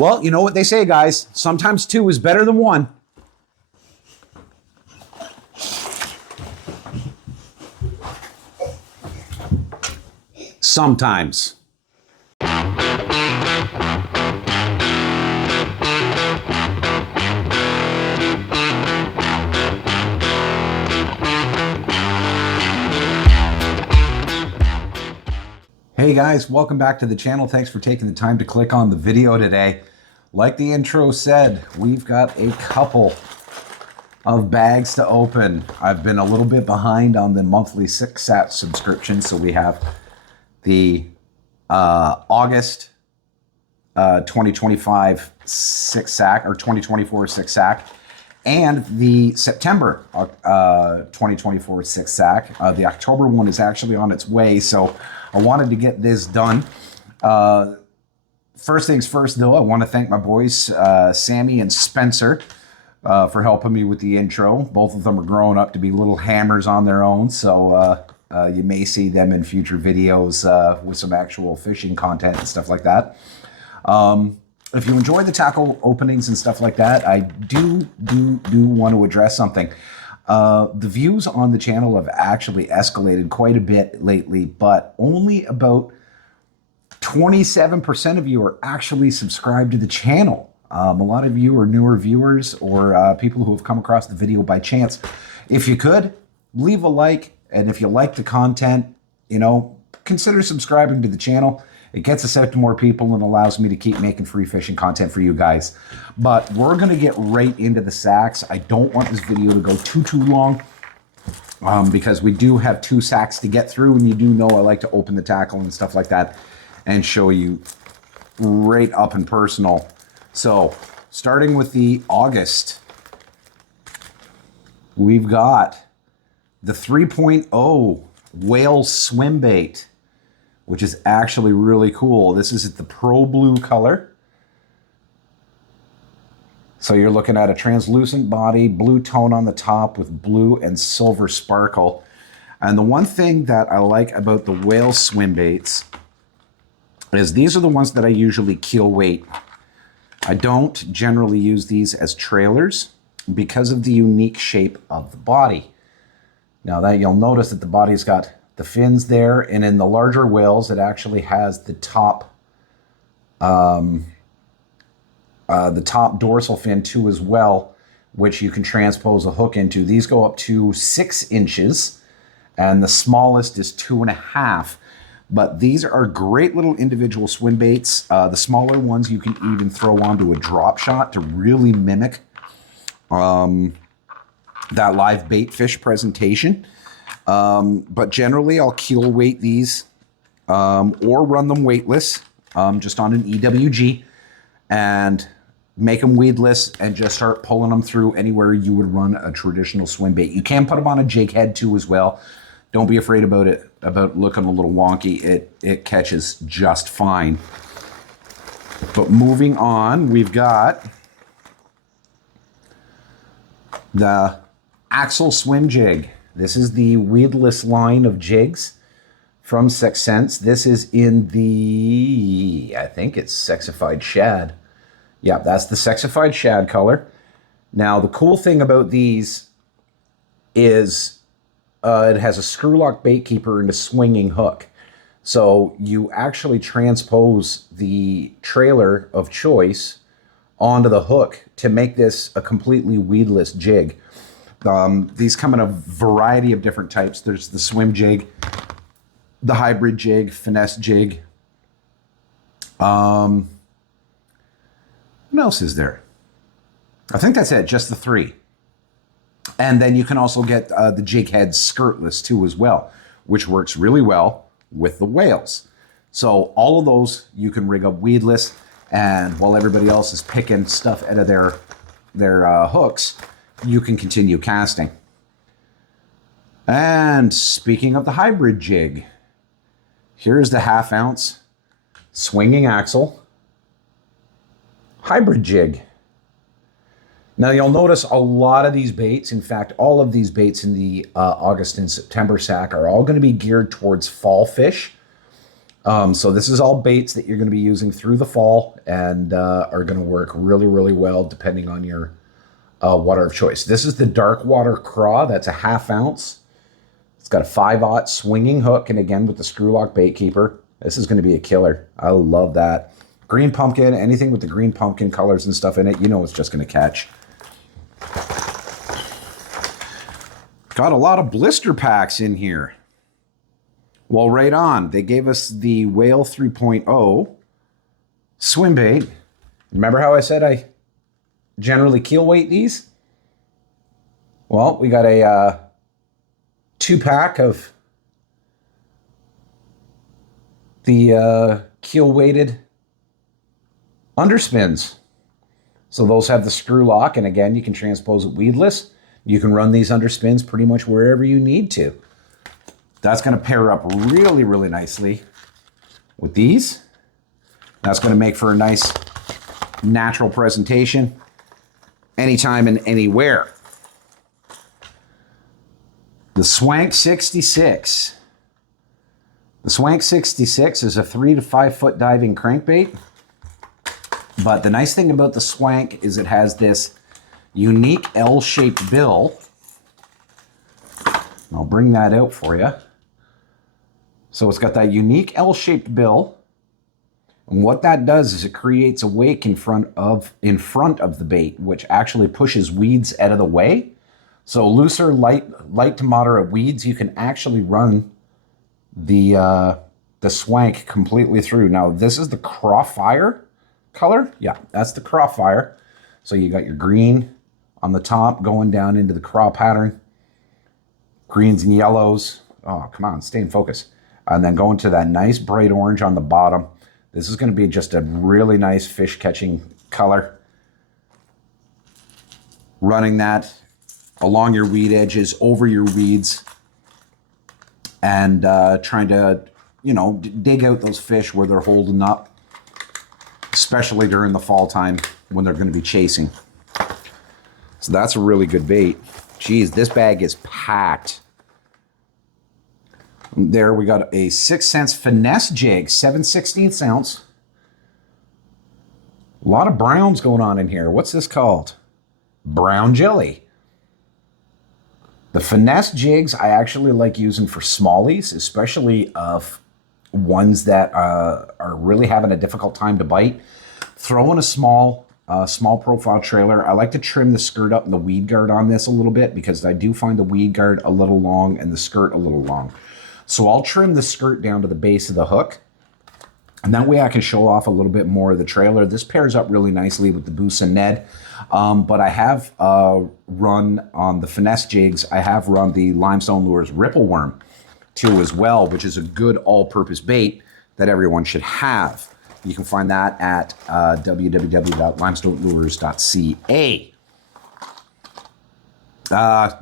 Well, you know what they say, guys. Sometimes two is better than one. Sometimes. Hey guys, welcome back to the channel. Thanks for taking the time to click on the video today. Like the intro said, we've got a couple of bags to open. I've been a little bit behind on the monthly 6-sat subscription, so we have the August 2025 6-sack or 2024 6-sack and the September 2024 6-sack. The October one is actually on its way, so I wanted to get this done. First things first, though, I want to thank my boys, Sammy and Spencer, for helping me with the intro. Both of them are growing up to be little hammers on their own, so you may see them in future videos with some actual fishing content and stuff like that. If you enjoy the tackle openings and stuff like that, I do want to address something. The views on the channel have actually escalated quite a bit lately, but only about 27% of you are actually subscribed to the channel. A lot of you are newer viewers or people who have come across the video by chance. If you could, leave a like, and if you like the content, consider subscribing to the channel. It gets us out to more people and allows me to keep making free fishing content for you guys. But we're going to get right into the sacks. I don't want this video to go too long because we do have 2 sacks to get through, and you do know I like to open the tackle and stuff like that and show you right up and personal. So starting with the August, we've got the 3.0 whale swim bait, which is actually really cool. This is the Pro Blue color. So you're looking at a translucent body, blue tone on the top with blue and silver sparkle. And the one thing that I like about the whale swim baits is these are the ones that I usually keel weight. I don't generally use these as trailers because of the unique shape of the body. Now that you'll notice that the body's got the fins there, and in the larger whales, it actually has the top dorsal fin too as well, which you can transpose a hook into. These go up to 6 inches, and the smallest is 2.5. But these are great little individual swim baits. The smaller ones you can even throw onto a drop shot to really mimic that live bait fish presentation. But generally I'll keel weight these or run them weightless just on an EWG and make them weedless and just start pulling them through anywhere you would run a traditional swim bait. You can put them on a jig head too as well. Don't be afraid about looking a little wonky. It catches just fine. But moving on, we've got the Axle Swim Jig. This is the weedless line of jigs from 6 Sense. This is in the, I think it's Sexified Shad. Yeah, that's the Sexified Shad color. Now, the cool thing about these is it has a screw lock bait keeper and a swinging hook. So you actually transpose the trailer of choice onto the hook to make this a completely weedless jig. These come in a variety of different types. There's the swim jig, the hybrid jig, finesse jig. What else is there? I think that's it, just the 3. And then you can also get the jig head skirtless too as well, which works really well with the whales. So all of those you can rig up weedless, and while everybody else is picking stuff out of their hooks, you can continue casting. And speaking of the hybrid jig, here's the 1/2 ounce swinging axle hybrid jig. Now you'll notice a lot of these baits, in fact, all of these baits in the August and September sack are all going to be geared towards fall fish. So this is all baits that you're going to be using through the fall and are going to work really, really well depending on your water of choice. This is the dark water craw. That's a 1/2 ounce. It's got a 5/0 swinging hook, and again with the screw lock bait keeper. This is going to be a killer. I love that. Green pumpkin, anything with the green pumpkin colors and stuff in it, you know it's just going to catch. Got a lot of blister packs in here. Well, right on. They gave us the Whale 3.0 swim bait. Remember how I said I generally keel weight these? Well, we got a 2-pack of the keel weighted underspins. So those have the screw lock, and again, you can transpose it weedless. You can run these underspins pretty much wherever you need to. That's going to pair up really, really nicely with these. That's going to make for a nice natural presentation anytime and anywhere. The Swank 66. The Swank 66 is a 3 to 5 foot diving crankbait. But the nice thing about the Swank is it has this unique L-shaped bill. I'll bring that out for you. So it's got that unique L-shaped bill. And what that does is it creates a wake in front of the bait, which actually pushes weeds out of the way. So looser, light to moderate weeds, you can actually run the Swank completely through. Now this is the Crawfire color. Yeah, that's the Crawfire. So you got your green on the top going down into the craw pattern. Greens and yellows. Oh, come on, stay in focus. And then going to that nice bright orange on the bottom. This is going to be just a really nice fish catching color. Running that along your weed edges, over your weeds, and trying to, you know, dig out those fish where they're holding up, especially during the fall time when they're going to be chasing. So that's a really good bait. Geez, this bag is packed. There we got a 6 cents finesse jig, 7/16 ounce. A lot of browns going on in here. What's this called? Brown jelly. The finesse jigs I actually like using for smallies, especially of ones that are really having a difficult time to bite. Throw in a small profile trailer. I like to trim the skirt up and the weed guard on this a little bit because I do find the weed guard a little long and the skirt a little long. So I'll trim the skirt down to the base of the hook, and that way I can show off a little bit more of the trailer. This pairs up really nicely with the Boost and Ned, but I have run on the finesse jigs, I have run the Limestone Lures Ripple Worm too as well, which is a good all-purpose bait that everyone should have. You can find that at www.limestonelures.ca.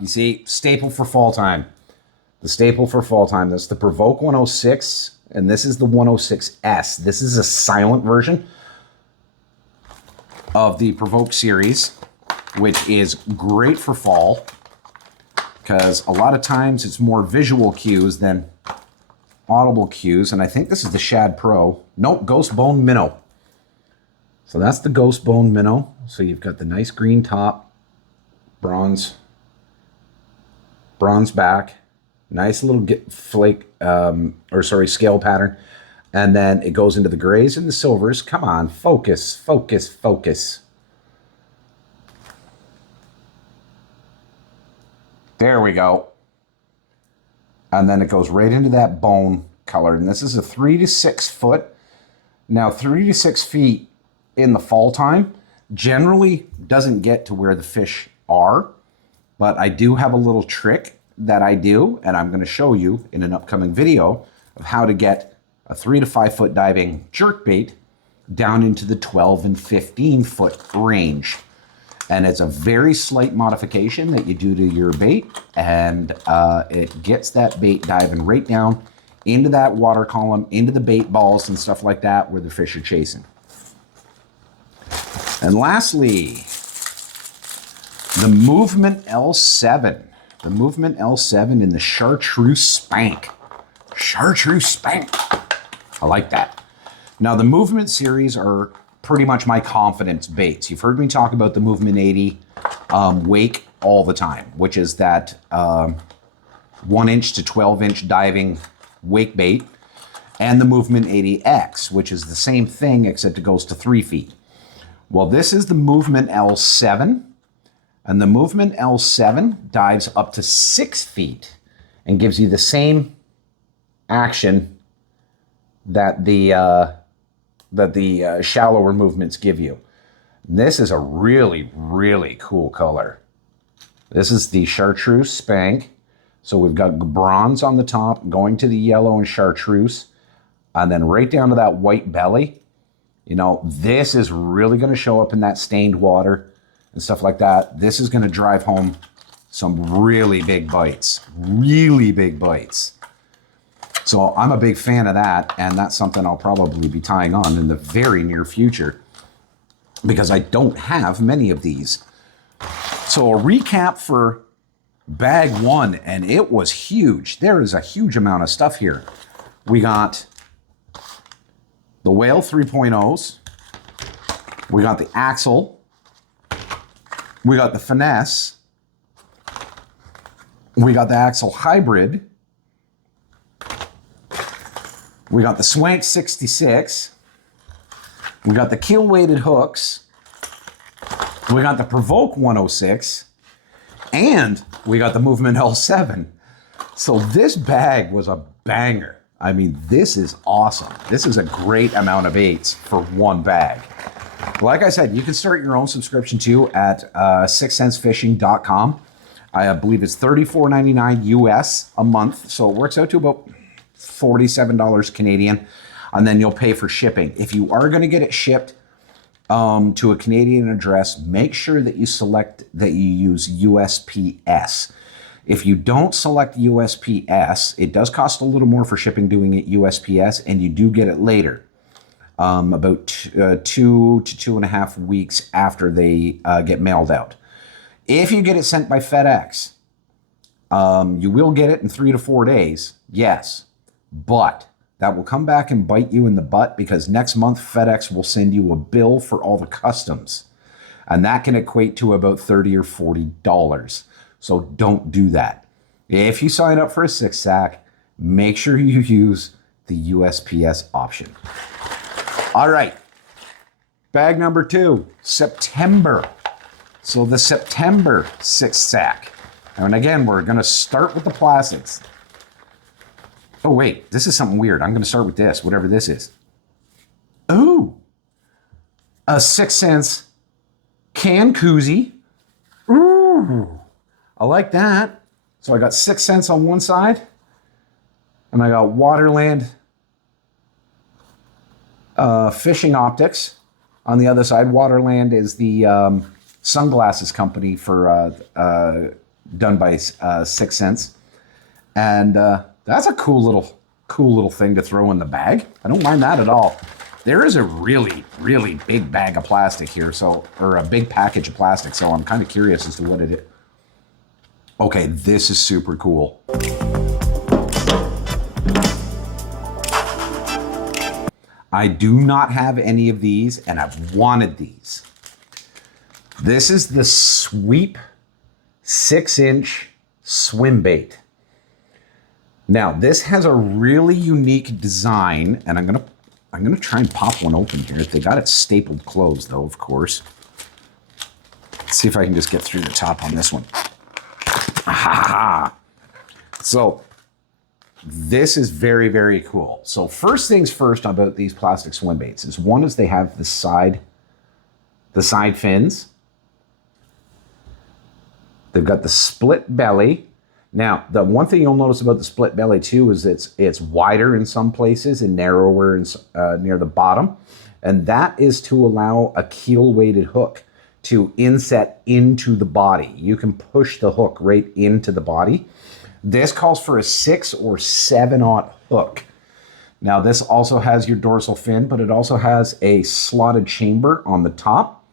You see, staple for fall time. The staple for fall time. That's the Provoke 106, and this is the 106S. This is a silent version of the Provoke series, which is great for fall because a lot of times it's more visual cues than audible cues, and I think this is the Shad Pro. Nope, Ghost Bone Minnow. So that's the Ghost Bone Minnow. So you've got the nice green top, bronze back, nice little scale pattern, and then it goes into the grays and the silvers. Come on, focus, focus, focus. There we go. And then it goes right into that bone color. And this is a 3 to 6 foot. Now, 3 to 6 feet in the fall time generally doesn't get to where the fish are. But I do have a little trick that I do, and I'm going to show you in an upcoming video of how to get a 3 to 5 foot diving jerkbait down into the 12 and 15 foot range. And it's a very slight modification that you do to your bait, and it gets that bait diving right down into that water column, into the bait balls and stuff like that where the fish are chasing. And lastly, the Movement L7. The Movement L7 in the Chartreuse Spank. Chartreuse Spank. I like that. Now, the Movement series are pretty much my confidence baits. You've heard me talk about the Movement 80 wake all the time, which is that 1 inch to 12 inch diving wake bait, and the Movement 80X, which is the same thing except it goes to 3 feet. Well, this is the Movement L7, and the Movement L7 dives up to 6 feet and gives you the same action that the shallower movements give you. This is a really, really cool color. This is the chartreuse spank. So we've got bronze on the top, going to the yellow and chartreuse, and then right down to that white belly. You know, this is really going to show up in that stained water and stuff like that. This is going to drive home some really big bites, really big bites. So I'm a big fan of that, and that's something I'll probably be tying on in the very near future because I don't have many of these. So a recap for bag 1, and it was huge. There is a huge amount of stuff here. We got the Whale 3.0s. We got the Axle. We got the Finesse. We got the Axle Hybrid. We got the Swank 66. We got the keel weighted hooks. We got the Provoke 106. And we got the Movement L7. So this bag was a banger. I mean, this is awesome. This is a great amount of baits for one bag. Like I said, you can start your own subscription too at sixcensefishing.com. I believe it's $34.99 US a month. So it works out to about $47 Canadian. And then you'll pay for shipping. If you are going to get it shipped to a Canadian address, make sure that you select that you use USPS. If you don't select USPS, it does cost a little more for shipping doing it USPS, and you do get it later, about 2 to 2.5 weeks after they get mailed out. If you get it sent by FedEx, you will get it in 3 to 4 days, yes, but that will come back and bite you in the butt because next month FedEx will send you a bill for all the customs, and that can equate to about $30 or $40. So don't do that. If you sign up for a 6-sack, make sure you use the USPS option. All right, bag number 2, September. So the September 6-sack. And again, we're going to start with the plastics. Oh, wait, this is something weird. I'm going to start with this, whatever this is. Ooh, a 6 Sense can koozie. Ooh. I like that. So I got 6 Sense on one side, and I got Waterland Fishing Optics on the other side. Waterland is the sunglasses company for done by 6 Sense, and that's a cool little thing to throw in the bag. I don't mind that at all. There is a really, really big bag of plastic here, or a big package of plastic. So I'm kind of curious as to what it is. Okay, this is super cool. I do not have any of these, and I've wanted these. This is the Sweep 6-inch swim bait. Now, this has a really unique design, and I'm gonna try and pop one open here. They got it stapled closed, though, of course. Let's see if I can just get through the top on this one. So this is very, very cool. So first things first about these plastic swim baits is one is they have the side fins. They've got the split belly. Now, the one thing you'll notice about the split belly too is it's wider in some places and narrower near the bottom. And that is to allow a keel weighted hook to inset into the body. You can push the hook right into the body. This calls for a 6 or 7/0 hook. Now this also has your dorsal fin, but it also has a slotted chamber on the top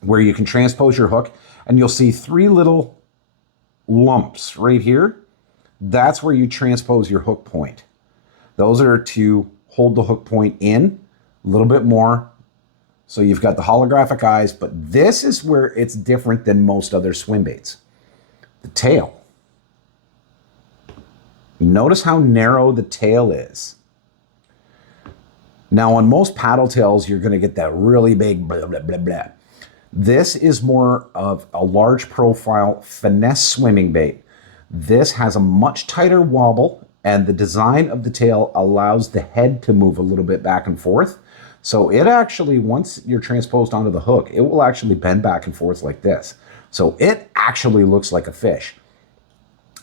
where you can transpose your hook, and you'll see 3 little lumps right here. That's where you transpose your hook point. Those are to hold the hook point in a little bit more. So you've got the holographic eyes, but this is where it's different than most other swim baits. The tail. Notice how narrow the tail is. Now on most paddle tails, you're going to get that really big blah, blah, blah, blah. This is more of a large profile finesse swimming bait. This has a much tighter wobble, and the design of the tail allows the head to move a little bit back and forth. So it actually, once you're transposed onto the hook, it will actually bend back and forth like this. So it actually looks like a fish.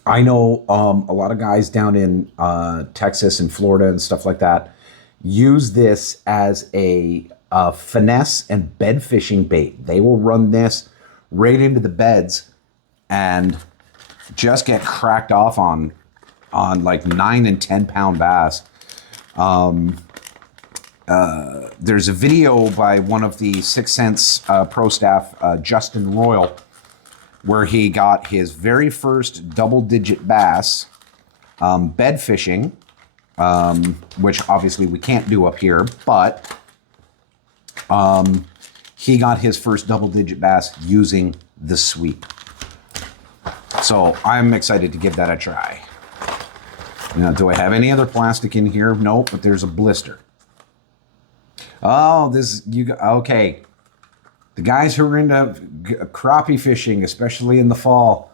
I know a lot of guys down in Texas and Florida and stuff like that use this as a finesse and bed fishing bait. They will run this right into the beds and just get cracked off on like 9 and 10 pound bass. There's a video by one of the 6 Sense pro staff, Justin Royal, where he got his very first double-digit bass bed fishing, which obviously we can't do up here, but he got his first double-digit bass using the sweep. So I'm excited to give that a try. Now, do I have any other plastic in here? No, but there's a blister. Oh, okay. The guys who are into crappie fishing, especially in the fall,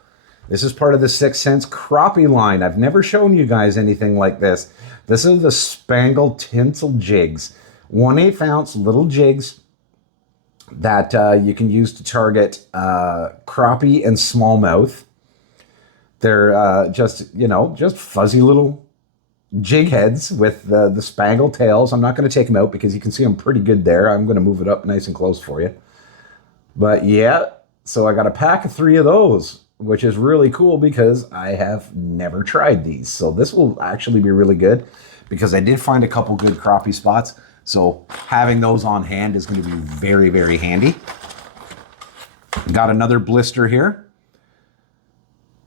this is part of the 6 Sense crappie line. I've never shown you guys anything like this. This is the Spangled Tinsel jigs. 1/8 ounce little jigs that you can use to target crappie and smallmouth. They're just fuzzy little jig heads with the spangled tails. I'm not going to take them out because you can see them pretty good there. I'm going to move it up nice and close for you. But yeah, so I got a pack of 3 of those, which is really cool because I have never tried these. So this will actually be really good because I did find a couple good crappie spots. So having those on hand is going to be very, very handy. Got another blister here.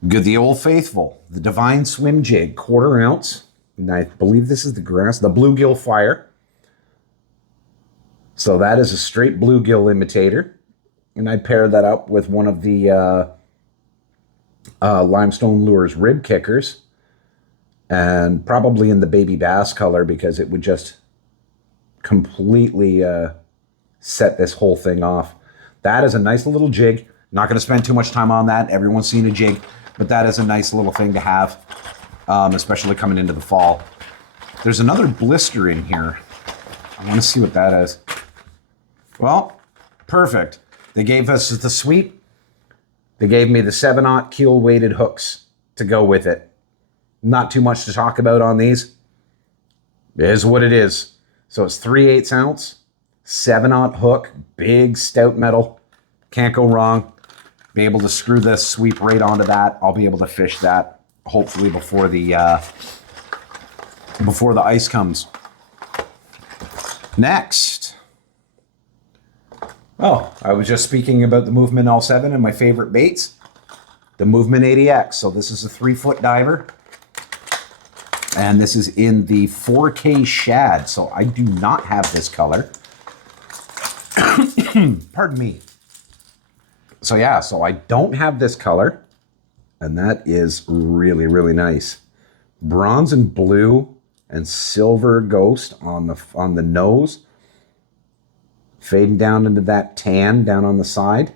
Good, the Old Faithful, the Divine Swim Jig, 1/4 ounce. And I believe this is the bluegill fire. So that is a straight bluegill imitator. And I pair that up with one of the Limestone Lures rib kickers. And probably in the baby bass color because it would just completely set this whole thing off. That is a nice little jig. Not going to spend too much time on that. Everyone's seen a jig. But that is a nice little thing to have, especially coming into the fall. There's another blister in here. I want to see what that is. Well, perfect. They gave us the sweep. They gave me the 7/0 keel weighted hooks to go with it. Not too much to talk about on these. It is what it is. So it's 3/8 ounce, 7/0 hook, big stout metal. Can't go wrong. Be able to screw this sweep right onto that. I'll be able to fish that hopefully before the ice comes. Next. Oh, I was just speaking about the Movement L7 and my favorite baits. The Movement 80X. So this is a 3-foot diver. And this is in the 4K shad. So I do not have this color. Pardon me. So yeah, so I don't have this color, and that is really, really nice. Bronze and blue and silver ghost on the nose, fading down into that tan down on the side,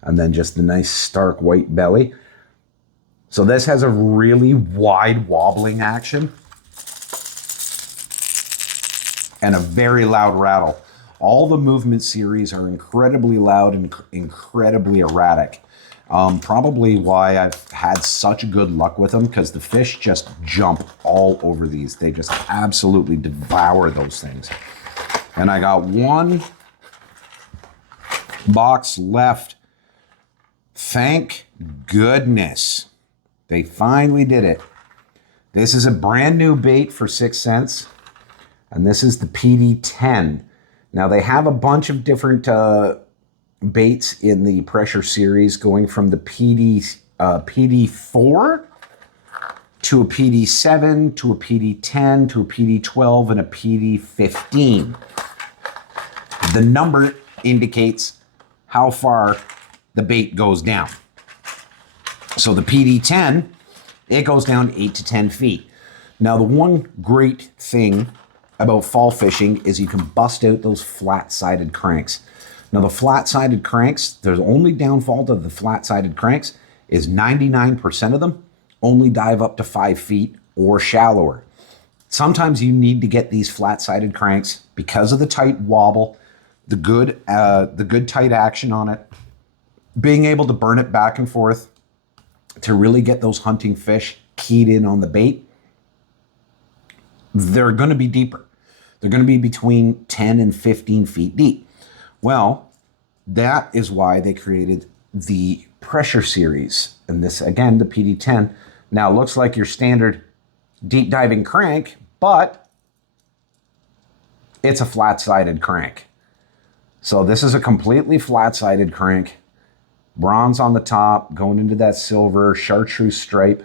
and then just the nice stark white belly. So this has a really wide wobbling action and a very loud rattle. All the Movement series are incredibly loud and incredibly erratic. Probably why I've had such good luck with them, because the fish just jump all over these. They just absolutely devour those things. And I got one box left. Thank goodness. They finally did it. This is a brand new bait for 6 Sense, and this is the PD10. Now, they have a bunch of different baits in the pressure series, going from the PD4 to a PD7, to a PD10, to a PD12, and a PD15. The number indicates how far the bait goes down. So the PD10, it goes down 8 to 10 feet. Now, the one great thing about fall fishing is you can bust out those flat-sided cranks. Now, the flat-sided cranks, there's only downfall to the flat-sided cranks is 99% of them only dive up to 5 feet or shallower. Sometimes you need to get these flat-sided cranks because of the tight wobble, the good tight action on it, being able to burn it back and forth to really get those hunting fish keyed in on the bait. They're going to be deeper. They're going to be between 10 and 15 feet deep. Well, that is why they created the pressure series. And this, again, the PD10. Now, it looks like your standard deep diving crank, but it's a flat-sided crank. So this is a completely flat-sided crank. Bronze on the top, going into that silver, chartreuse stripe,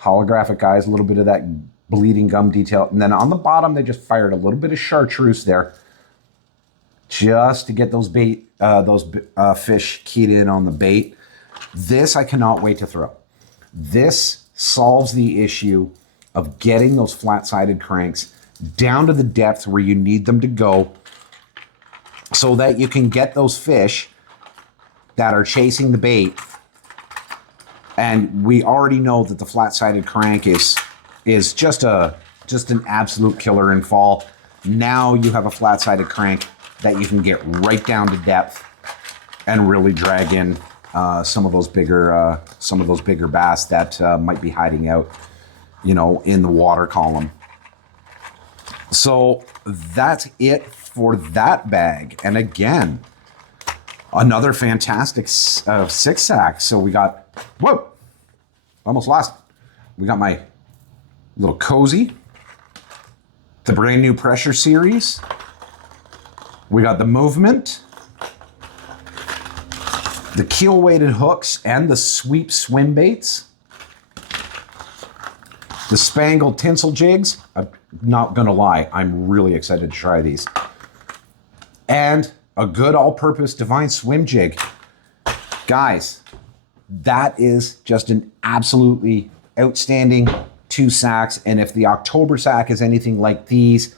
holographic eyes, a little bit of that bleeding gum detail. And then on the bottom, they just fired a little bit of chartreuse there just to get those fish keyed in on the bait. This I cannot wait to throw. This solves the issue of getting those flat-sided cranks down to the depth where you need them to go so that you can get those fish that are chasing the bait. And we already know that the flat-sided crank is just an absolute killer in fall. Now you have a flat-sided crank that you can get right down to depth and really drag in some of those bigger bass that might be hiding out, in the water column. So that's it for that bag. And again, another fantastic 6-sack. So we got, whoa, almost lost it. We got my little cozy, the brand new pressure series. We got the movement, the keel weighted hooks and the sweep swim baits, the spangled tinsel jigs. I'm not gonna lie, I'm really excited to try these. And a good all-purpose divine swim jig. Guys, that is just an absolutely outstanding 2 sacks. And if the October sack is anything like these,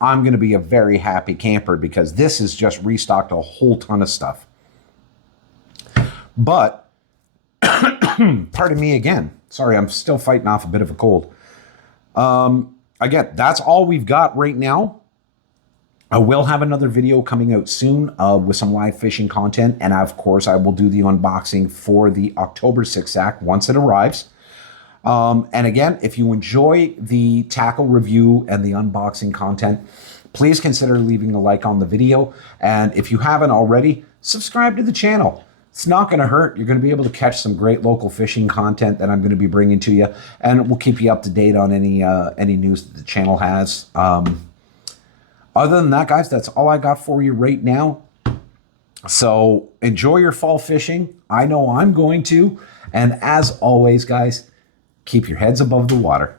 I'm going to be a very happy camper because this has just restocked a whole ton of stuff. But, pardon me again. Sorry, I'm still fighting off a bit of a cold. Again, that's all we've got right now. I will have another video coming out soon with some live fishing content. And of course, I will do the unboxing for the October 6 sack once it arrives. And again, if you enjoy the tackle review and the unboxing content, please consider leaving a like on the video. And if you haven't already, subscribe to the channel. It's not going to hurt. You're going to be able to catch some great local fishing content that I'm going to be bringing to you. And we'll keep you up to date on any news that the channel has. Other than that, guys, that's all I got for you right now. So enjoy your fall fishing. I know I'm going to. And as always, guys, keep your heads above the water.